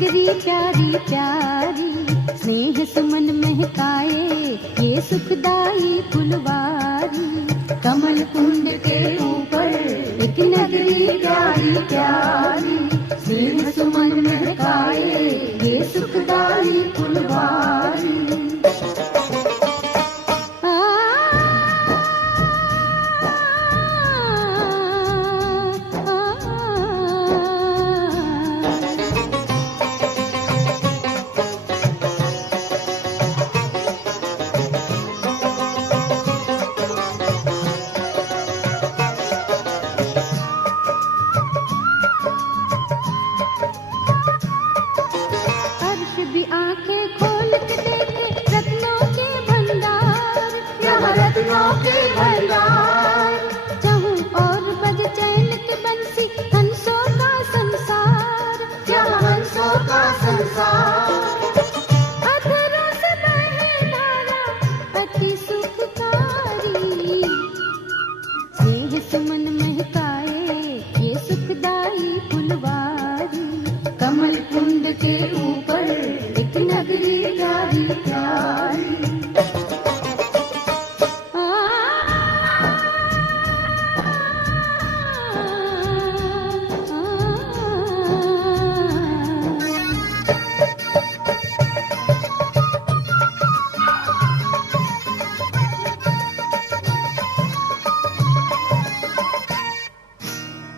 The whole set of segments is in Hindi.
नगरी प्यारी प्यारी, स्नेह सुमन महकाए ये सुखदाई फुलवारी। कमल कुंड के ऊपर एक नगरी प्यारी प्यारी, स्नेह सुमन महकाए ये सुखदाई फुलवारी। चाहूं और बज चैन की बंसी, हंसों का संसार, क्या हंसों का संसार। अधरों से बहे धारा अति सुखकारी, स्नेह सुमन महकाए ये सुखदाई फुलवारी। कमल कुंड के ऊपर एक नगरी प्यारी प्यारी।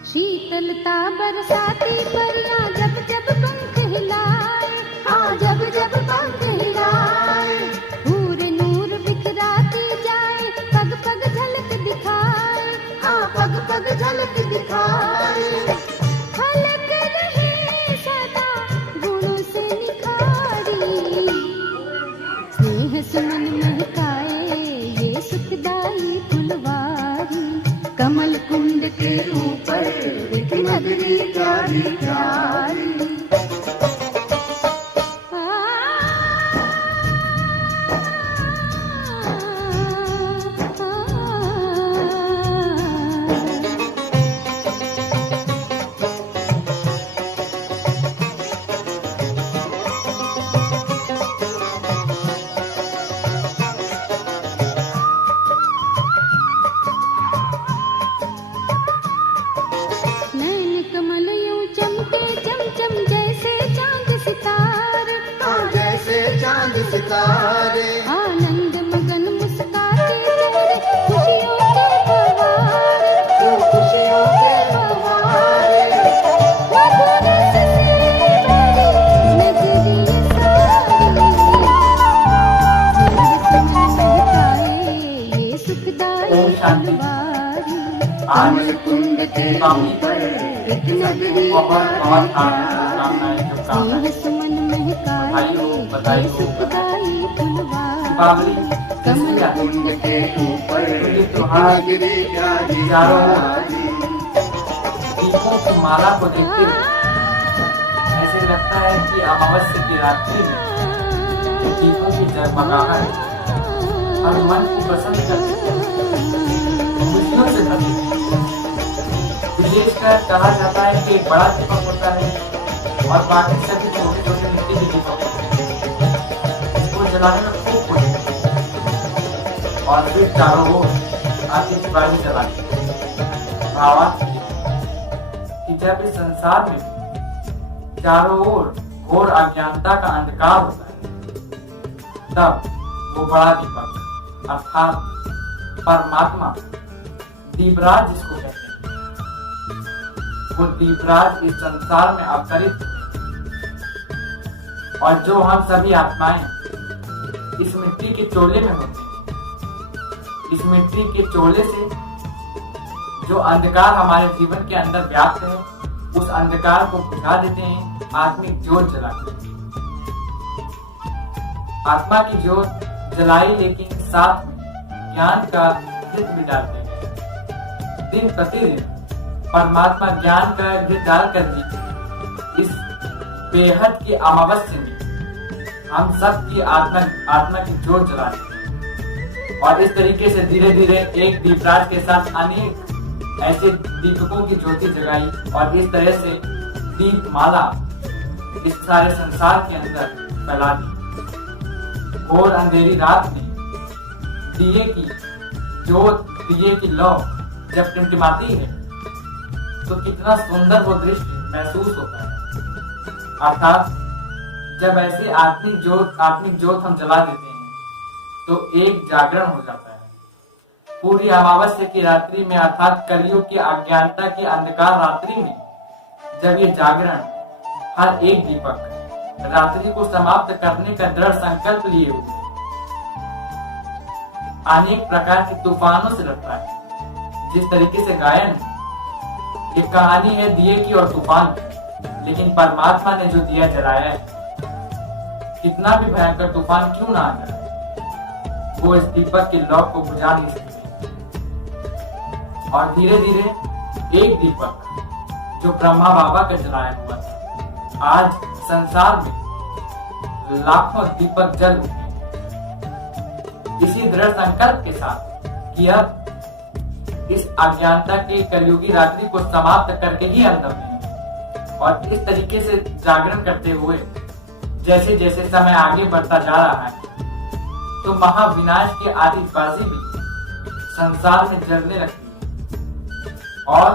शीतलता बरसाती परियां जब जब पंख हिलाए, हाँ जब जब पंख हिलाए। पूरे नूर बिखराती जाए, पग पग झलक दिखाए, हाँ पग पग झलक दिखाए। झलक रहे सदा गुणों से निखारी, स्नेह सुमन महकाए ये सुखदाई फुलवारी। कमल कुंड के ऊपर एक नगरी प्यारी प्यारी। सितारे आनंद मगन मुस्काते चेहरे, खुशियों के फव्वारे, खुशियों के फव्वारे। मधुर से भरी नगरी सारी, स्नेह सुमन महकाए ये सुखदाई फुलवारी। कमल कुंड के ऊपर एक नगरी स्नेह सुमन महकाए ये सुखदाई फुलवारी। कमल कुंड के ऊपर एक नगरी प्यारी प्यारी। दीपों की माला को देखते हुए ऐसे लगता है कि अमावस्या की रात्रि में दीपों की जगमगाहट और मन को पसंद करती है, खुशियों से भरी। विशेषकर कहा जाता है कि एक बड़ा दीपक होता है और बाकी सभी छोटे छोटे मिट्टी के दीपक होते हैं। इसको जलाने में खूब खुशी होती है और फिर चारों ओर आतिशबाजी जलानी। भावार्थ कि जब इस संसार में चारों ओर घोर अज्ञानता का अंधकार होता है, तब वो बड़ा दीपक अर्थात परमात्मा दीपराज जिसको कहते हैं, वो दीपराज इस संसार में अवतरित, और जो हम सभी आत्माएं इस मिट्टी के चोले में होते हैं। इस मिट्टी के चोले से जो अंधकार हमारे जीवन के अंदर व्याप्त है, उस अंधकार को बुझा देते हैं आत्मिक ज्योत जलाकर। आत्मा की ज्योत जलाई, लेकिन साथ में ज्ञान का घृत भी डालते हैं। दिन प्रतिदिन परमात्मा ज्ञान का घृत डालकर भी इस बेहद की अमावस्या में हम सब की आत्मा की ज्योत जलाते हैं। और इस तरीके से धीरे धीरे एक दीपराज के साथ अनेक ऐसे दीपकों की ज्योति जगाई, और इस तरह से दीप माला इस सारे संसार के अंदर फैला दी। घोर अंधेरी रात में दिए की ज्योत, दिए की लौ जब टिमटिमाती है तो कितना सुंदर वो दृश्य महसूस होता है। अर्थात जब ऐसे आत्मिक ज्योत हम जला देते हैं तो एक जागरण हो जाता है। पूरी अमावस्या की रात्रि में अर्थात कलयुग की अज्ञानता की अंधकार रात्रि में जब ये जागरण हर एक दीपक रात्रि को समाप्त करने का दृढ़ संकल्प लिए हुए अनेक प्रकार के तूफानों से लड़ता है। जिस तरीके से गायन ये कहानी है दिए की और तूफान की, लेकिन परमात्मा ने जो दिया जलाया है, कितना भी भयंकर तूफान क्यों ना आ जाए, वो इस दीपक के लौ को बुझा नहीं सकते। और धीरे धीरे एक दीपक जो ब्रह्मा बाबा का जलाया हुआ था, आज संसार में लाखों दीपक जल उठे। इसी दृढ़ संकल्प के साथ कि अब इस अज्ञानता के कलयुगी रात्रि को समाप्त करके ही अंत में, और इस तरीके से जागरण करते हुए जैसे जैसे समय आगे बढ़ता जा रहा है तो महाविनाश की आतिशबाजी भी संसार में जलने लगती है और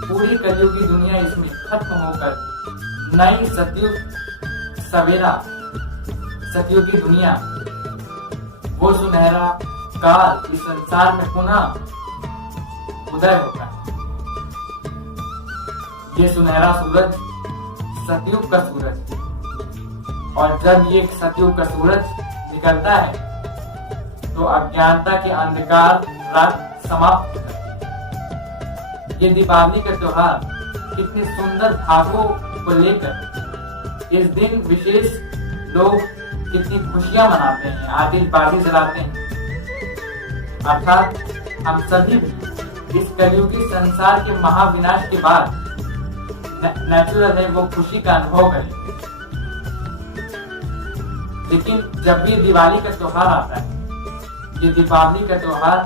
पूरी कलयुगी दुनिया इसमें खत्म होकर नई सतयुग सवेरा सतयुगी दुनिया, वो सुनहरा काल इस संसार में पुनः उदय होता है। ये सुनहरा सूरज सतयुग का सूरज, और जब ये सतयुग का सूरज निकलता है तो अज्ञानता के अंधकार रात समाप्त होती है। ये दीपावली का त्योहार कितने सुंदर भावों को लेकर इस दिन विशेष लोग कितनी खुशियां मनाते हैं, आतिशबाजी जलाते हैं। अर्थात हम सभी इस कलयुगी संसार के महाविनाश के बाद नेचुरल है वो खुशी का अनुभव करेंगे। लेकिन जब भी दिवाली का त्योहार आता है, ये दीपावली का त्योहार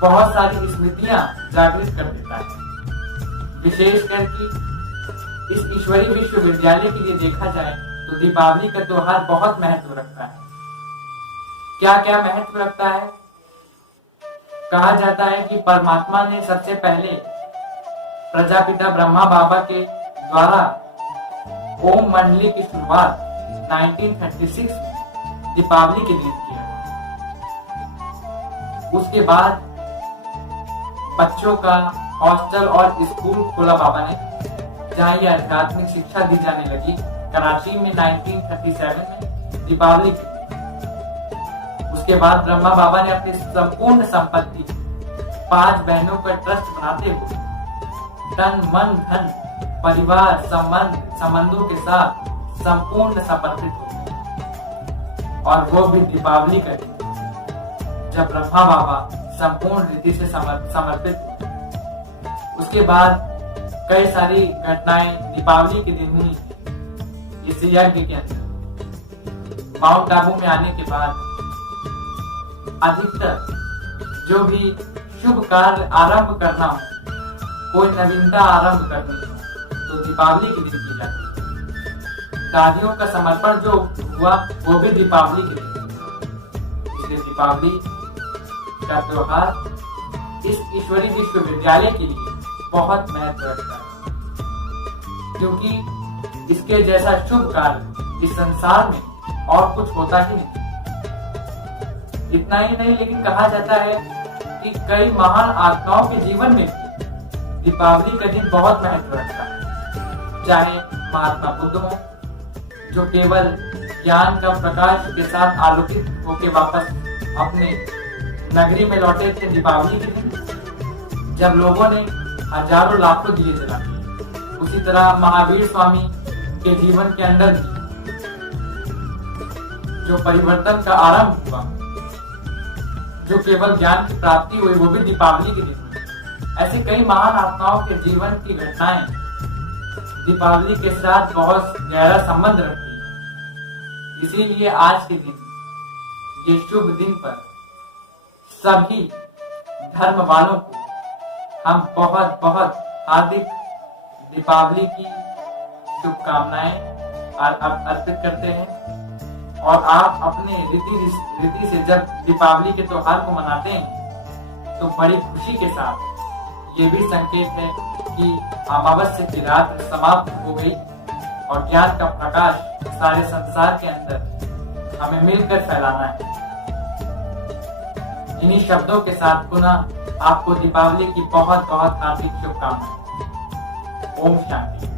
बहुत सारी स्मृतियां जागृत कर देता है। विशेषकर कि इस ईश्वरीय विश्वविद्यालय के लिए देखा जाए तो दीपावली का त्योहार बहुत महत्व रखता है। क्या क्या महत्व रखता है? कहा जाता है कि परमात्मा ने सबसे पहले प्रजापिता ब्रह्मा बाबा के द्वारा ओम मंडली की शुरुआत 1936 में दीपावली के दिन किया। उसके बाद बच्चों का हॉस्टल और स्कूल खोला बाबा ने, जहां ये आध्यात्मिक शिक्षा दी जाने लगी कराची में 1937 में दीपावली के। उसके बाद ब्रह्मा बाबा ने अपनी संपूर्ण संपत्ति 5 बहनों का ट्रस्ट बनाते हुए तन मन धन परिवार संबंधों के साथ संपूर्ण समर्पित हो गए। और वो भी दीपावली का दिन जब ब्रह्मा बाबा संपूर्ण रीति से समर्पित हुए। उसके बाद कई सारी घटनाएं दीपावली के दिन हुई। इस यज्ञ के अंदर माउंट आबू में आने के बाद अधिकतर जो भी शुभ कार्य आरंभ करना हो, कोई नवीनता आरंभ करनी हो तो दीपावली के दिन की जाती है। दादियों का समर्पण जो हुआ वो भी दीपावली के दिन। इसलिए दीपावली का त्योहार इस ईश्वरीय विश्वविद्यालय के लिए बहुत महत्व रखता है, क्योंकि इसके जैसा शुभ कार्य इस संसार में और कुछ होता ही नहीं। इतना ही नहीं, लेकिन कहा जाता है कि कई महान आत्माओं के जीवन में भी दीपावली का दिन बहुत महत्व रखता है। चाहे महात्मा बुद्ध हो, जो केवल ज्ञान का प्रकाश के साथ आलोकित होकर वापस अपने नगरी में लौटे थे दीपावली के दिन, जब लोगों ने हजारों लाखों दिए जलाए। उसी तरह महावीर स्वामी के जीवन के अंदर भी जो परिवर्तन का आरंभ हुआ, जो केवल ज्ञान की प्राप्ति हुई, वो भी दीपावली के दिन। ऐसे कई महान आत्माओं के जीवन की घटनाएं दीपावली के साथ बहुत गहरा संबंध रखती है। इसीलिए आज के दिन, ये शुभ दिन पर सभी धर्म वालों को हम बहुत बहुत हार्दिक दीपावली की शुभकामनाएं अर्पित करते हैं। और आप अपने रीति से जब दीपावली के त्योहार को मनाते हैं तो बड़ी खुशी के साथ ये भी संकेत है कि अमावस्या की रात समाप्त हो गई और ज्ञान का प्रकाश सारे संसार के अंदर हमें मिलकर फैलाना है। इन्हीं शब्दों के साथ पुनः आपको दीपावली की बहुत बहुत हार्दिक शुभकामनाएं। ओम शांति।